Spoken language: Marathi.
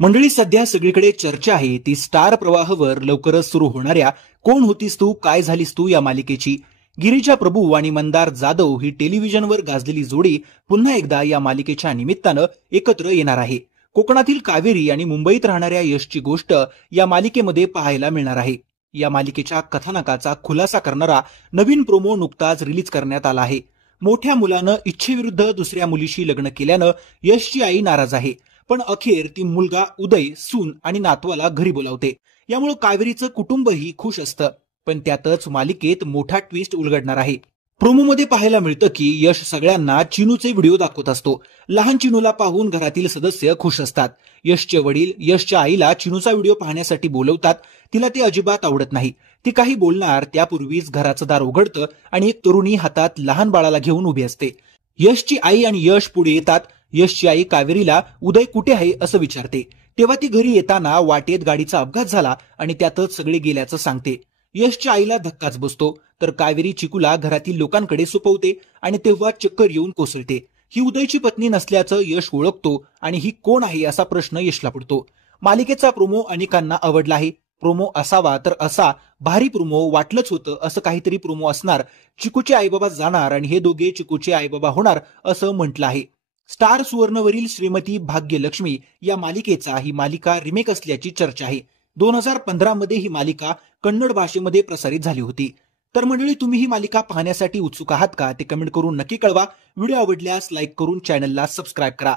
मंडळी, सध्या सगळीकडे चर्चा आहे ती स्टार प्रवाहवर लवकरच सुरू होणाऱ्या कोण होतीस तू काय झालीस तू या मालिकेची. गिरीजा प्रभू आणि मंदार जाधव ही टेलिव्हिजनवर गाजलेली जोडी पुन्हा एकदा या मालिकेच्या निमित्तानं एकत्र येणार आहे. कोकणातील कावेरी आणि मुंबईत राहणाऱ्या यशची गोष्ट या मालिकेमध्ये पाहायला मिळणार आहे. या मालिकेच्या कथानकाचा खुलासा करणारा नवीन प्रोमो नुकताच रिलीज करण्यात आला आहे. मोठ्या मुलानं इच्छेविरुद्ध दुसऱ्या मुलीशी लग्न केल्यानं यशची आई नाराज आहे, पण अखेर ती मुलगा उदय सून आणि नातवाला घरी बोलावते. यामुळे कावेरीचं कुटुंबही खुश असतं. पण त्यातच मालिकेत मोठा ट्विस्ट उलगडणार आहे. प्रोमोमध्ये पाहायला मिळतं की यश सगळ्यांना चिनूचे व्हिडिओ दाखवत असतो. लहान चिनूला पाहून घरातील सदस्य खुश असतात. यशचे वडील यशच्या आईला चिनूचा व्हिडिओ पाहण्यासाठी बोलवतात. तिला ते अजिबात आवडत नाही. ती काही बोलणार त्यापूर्वीच घराचं दार उघडतं आणि एक तरुणी हातात लहान बाळाला घेऊन उभी असते. यशची आई आणि यश पुढे येतात. यशची आई कावेरीला उदय कुठे आहे असं विचारते. तेव्हा ती घरी येताना वाटेत गाडीचा अपघात झाला आणि त्यातच सगळे गेल्याचं सांगते. यशच्या आईला धक्काच बसतो, तर कावेरी चिकूला घरातील लोकांकडे सुपवते आणि तेव्हा चक्कर येऊन कोसळते. ही उदयची पत्नी नसल्याचं यश ओळखतो आणि ही कोण आहे असा प्रश्न यशला पडतो. मालिकेचा प्रोमो अनेकांना आवडला आहे. प्रोमो असावा तर असा भारी प्रोमो वाटलंच होतं असं काहीतरी प्रोमो असणार. चिकूचे आईबाबा जाणार आणि हे दोघे चिकूचे आईबाबा होणार असं म्हटलं आहे. स्टार सुवर्णवरील श्रीमती भाग्यलक्ष्मी या मालिकेचा ही मालिका रिमेक असल्याची चर्चा आहे. 2015 मध्ये ही मालिका कन्नड भाषेमध्ये प्रसारित झाली होती. तर मंडळी, तुम्ही ही मालिका पाहण्यासाठी उत्सुक आहात का ते कमेंट करून नक्की कळवा. व्हिडिओ आवडल्यास लाईक करून चॅनलला सबस्क्राईब करा.